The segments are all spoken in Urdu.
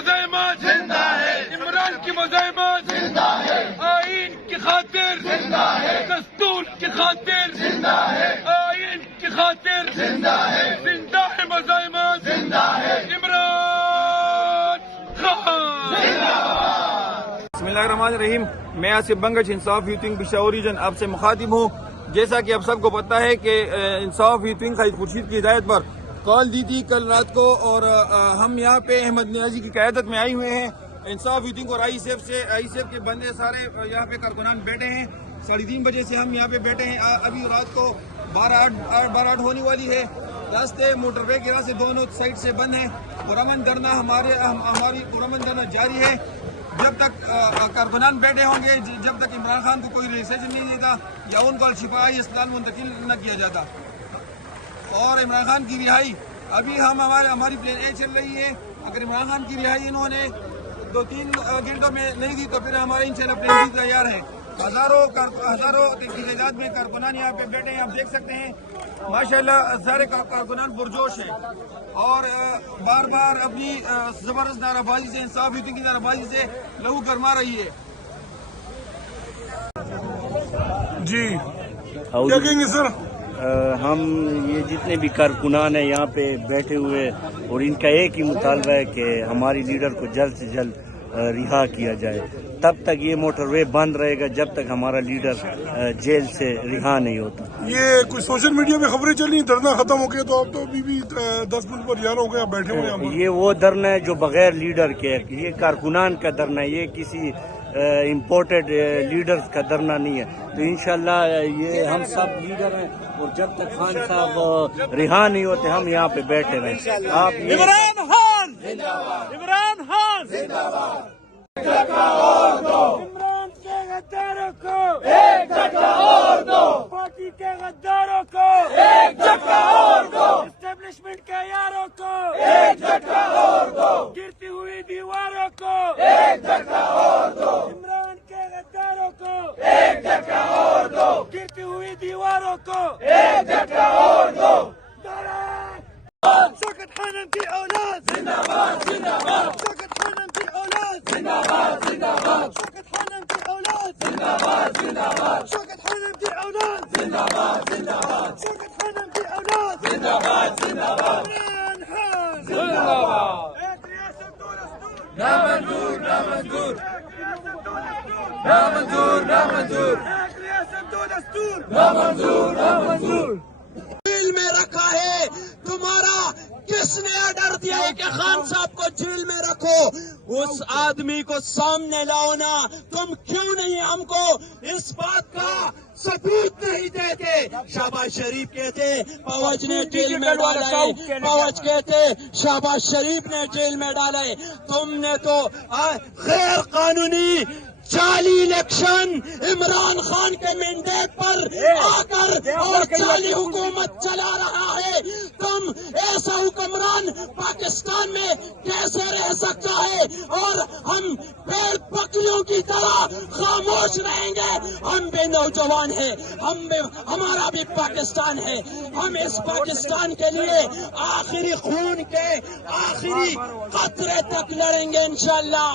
مزاحمت زندہ ہے, عمران کی مزاحمت زندہ ہے, آئین کی خاطر زندہ ہے, دستور کی خاطر زندہ ہے, آئین کی خاطر زندہ ہے, زندہ ہے مزاحمت زندہ ہے, عمران خان زندہ باد. بسم اللہ الرحمن الرحیم. میں آصف بنگش, انصاف یوتھ ونگ پشاور ریجن آپ سے مخاطب ہوں. جیسا کہ آپ سب کو پتہ ہے کہ انصاف یوتھ ونگ خالد خورشید کی ہدایت پر کال دی تھی کل رات کو, اور ہم یہاں پہ احمد نیازی کی قیادت میں آئے ہوئے ہیں. انصاف یوتھ ونگ اور آئی سیف کے بندے سارے یہاں پہ کارکنان بیٹھے ہیں. 3:30 بجے سے ہم یہاں پہ بیٹھے ہیں. ابھی رات کو 12:08 ہونے والی ہے. راستے موٹر وے کے راستے دونوں سائڈ سے بند ہیں. پرامن دھرنا ہماری پرامن دھرنا جاری ہے جب تک کارکنان بیٹھے ہوں گے, جب تک عمران خان کو کوئی ریسیجن نہیں دیتا یا ان کو شفائی اسلام منتقل نہ کیا جاتا. اور عمران خان کی رہائی ابھی ہماری پلان اے چل رہی ہے. اگر عمران خان کی رہائی انہوں نے 2-3 گھنٹوں میں نہیں دی تو پھر ہمارے انشاءاللہ پلان بھی تیار ہے. ہزاروں کی تعداد میں کارکنان یہاں پہ بیٹھے ہیں. آپ دیکھ سکتے ہیں ماشاءاللہ سارے کارکنان پرجوش ہیں اور بار بار اپنی زبردست نعرہ بازی سے, انصاف یوتھ ونگ کی نعرہ بازی سے لہو گرما رہی ہے. جی کیا کہیں گے سر؟ ہم یہ جتنے بھی کارکنان ہیں یہاں پہ بیٹھے ہوئے, اور ان کا ایک ہی مطالبہ ہے کہ ہماری لیڈر کو جلد سے جلد رہا کیا جائے. تب تک یہ موٹر وے بند رہے گا جب تک ہمارا لیڈر جیل سے رہا نہیں ہوتا. یہ کچھ سوشل میڈیا میں خبریں چلی دھرنا ختم ہو گیا, تو آپ تو ابھی بھی 10 منٹ پر یار ہو گیا بیٹھے ہوئے. یہ وہ دھرنا ہے جو بغیر لیڈر کے, یہ کارکنان کا دھرنا ہے, یہ کسی امپورٹڈ لیڈرز کا دھرنا نہیں ہے. تو انشاءاللہ یہ ہم سب لیڈر ہیں, اور جب تک خان صاحب رہا نہیں ہوتے ہم یہاں پہ بیٹھے رہیں. آپ عمران خان زندہ باد, عمران خان زندہ باد. ایک جھٹکا اور دو, عمران کے غداروں کو ایک جھٹکا اور دو, پارٹی کے غداروں کو ایک جھٹکا اور دو, اسٹیبلشمنٹ کے یاروں کو ایک جھٹکا اور دو, گرتی ہوئی دیواروں کو ایک جھٹکا اور دو, عمران کے غداروں کو ایک جھٹکا اور دو, گرتی ہوئی دیواروں کو ایک جھٹکا اور دو. شوکت خانم کی اولاد زندہ باد زندہ باد, شوکت خانم کی اولاد زندہ باد زندہ باد, شوکت خانم کی اولاد زندہ باد زندہ باد, شوکت خانم کی اولاد زندہ باد زندہ باد, شوکت خانم کی اولاد زندہ باد زندہ باد, عمران خان زندہ باد. ایک ریاست دو دستور, نامنظور نامنظور, نامنظور نامنظور, ایک ریاست دو دستور, نامنظور نامنظور. جیل میں رکھا ہے تمہارا کس نے آرڈر دیا ہے کہ خان صاحب کو جیل میں رکھو؟ اس آدمی کو سامنے لاؤ نا. تم کیوں نہیں ہم کو اس بات کا ثبوت نہیں دیتے؟ شہباز شریف کہتے فوج نے جیل میں ڈالا ہے, فوج کہتے شہباز شریف نے جیل میں ڈالا ہے. تم نے تو غیر قانونی جعلی الیکشن عمران خان کے مینڈیٹ پر آ کر اور جعلی حکومت چلا رہا ہے. تم ایسا حکمران پاکستان میں کیسے رہ سکتا ہے؟ اور ہم پیڑ بکریوں کی طرح خاموش رہیں گے؟ ہم بھی نوجوان ہیں, ہمارا بھی پاکستان ہے. ہم اس پاکستان کے لیے آخری خون کے آخری قطرے تک لڑیں گے انشاءاللہ.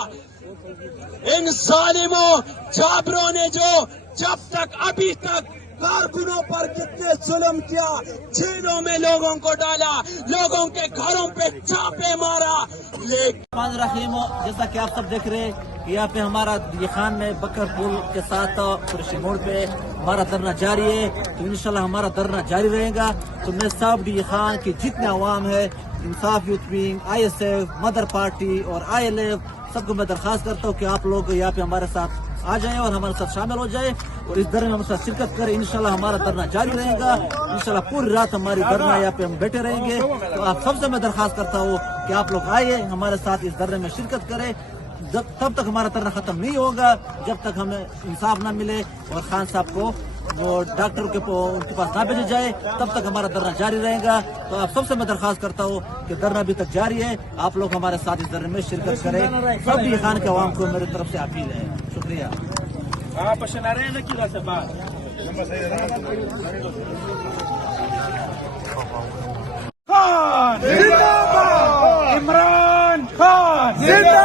ان ظالموں جابروں نے جو جب تک ابھی تک کارکنوں پر کتنے ظلم کیا, جیلوں میں لوگوں کو ڈالا, لوگوں کے گھروں پہ چاپے مارا. لیکن رحیم, جیسا کہ آپ سب دیکھ رہے ہیں یہاں پہ ہمارا یہ خان میں بکر پول کے ساتھ قریشی موڑ پہ ہمارا دھرنا جاری ہے. تو انشاءاللہ ہمارا دھرنا جاری رہے گا. تو میں سب یہ خان کی جتنے عوام ہے, Insaf youth wing, I S F, mother party اور آئی ایل ایف, سب کو میں درخواست کرتا ہوں کہ آپ لوگ یہاں پہ ہمارے ساتھ آ جائیں اور ہمارے ساتھ شامل ہو جائیں اور اس دھرنے میں ہمارے ساتھ شرکت کریں. انشاءاللہ ہمارا دھرنا جاری رہے گا. انشاءاللہ پوری رات ہماری دھرنا یہاں پہ ہم بیٹھے رہیں گے. تو آپ سب سے میں درخواست کرتا ہوں کہ آپ لوگ آئیے ہمارے ساتھ اس دھرنے میں شرکت کریں. تب تک ہمارا دھرنا ختم نہیں ہوگا جب تک ہمیں انصاف نہ ملے اور خان صاحب کو وہ ڈاکٹر کے پاس نہ بھیجے جائے, تب تک ہمارا دھرنا جاری رہے گا. تو آپ سب سے میں درخواست کرتا ہوں کہ دھرنا ابھی تک جاری ہے, آپ لوگ ہمارے ساتھ اس دھرنے میں شرکت کریں. سب بھی خان کے عوام کو میری طرف سے اپیل ہے. شکریہ. خان زندہ باد, عمران خان زندہ